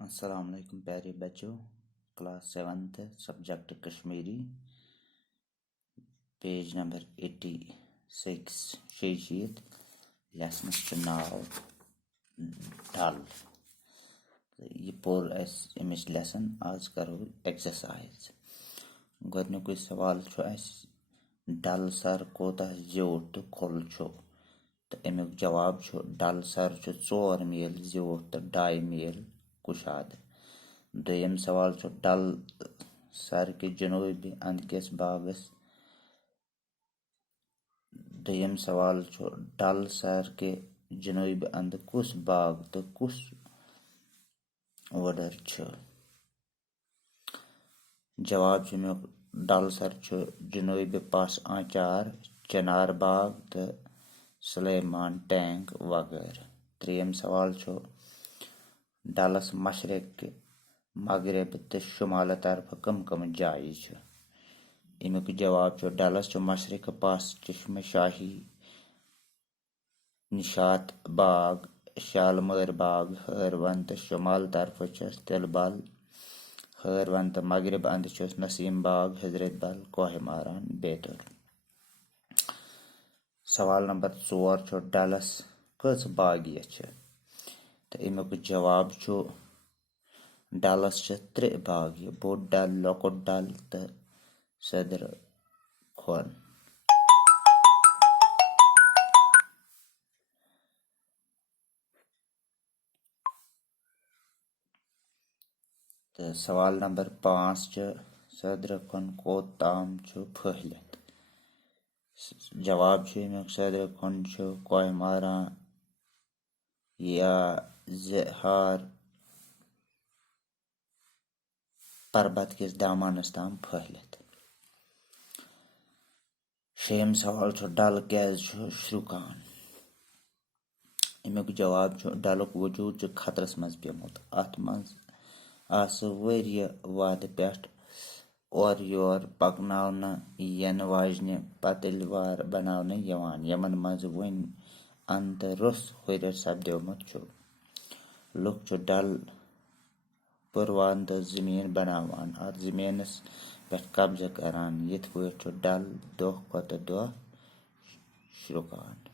अस्सलाम वालेकुम प्यारे बच्चों। Class 7th subject Kashmiri, page number 86 शेशीत लेसन नाव डल। यह पोर अमिस लेसन। आज करो एक्सरसाइज। गोदनुक सवाल डल सर कोता ज्योट तो खोल तो अमुक जवाब डल सर 4 मील ज्योट तो 2.5 मील कुशाद। दोयम सवाल डल सर के जनूबी अंद किस बागस। दोयम सवाल डल सर के जनूबी अंद कुस बाग तो कुस वडर जवाब डल सर जनूबी पास आचार चनार बाग तो सुलेमान टैंक वगैरह। त्रेयम सवाल डलस मशरक मगरब तो शुमाल तरफ कम कम जाय। अमुक जवाब डलस मशरक पास चश्म शाही, निशात बाग, शालमर बाग, हरवन तो शुमाल तरफ तिलबल, हरवन तो मगरब अंद नसीम बाग, हजरत बल, कोह मारान, बेतुल। सवाल नंबर 4 डलस कस बागिय तो अमुक जवाब डलस 3 बागिय, बोड़ डल, लॉकुट डल तो सदर खोन। तो सवाल नंबर 5 सदर खोन को ताम फहलत। जवाब सदर खोन कोह मारा या जहार पर्वत किस दामानस ताम फहलत। शेम सवाल डल क्या श्रुकान। अमुक जवाब डलुक वजूद खतरस मज पेमुत। अत मज वरिय वद पे और योर पकन यन वाजन पतलवार बनाने यमन मज वन अंत रुस हुर सपद्योमुत। लुक डल पुरवान तो जमीन बनावान, अत जमीनस पे कब्जा करान। यथ पे डल दह खुद दह श्रुकान।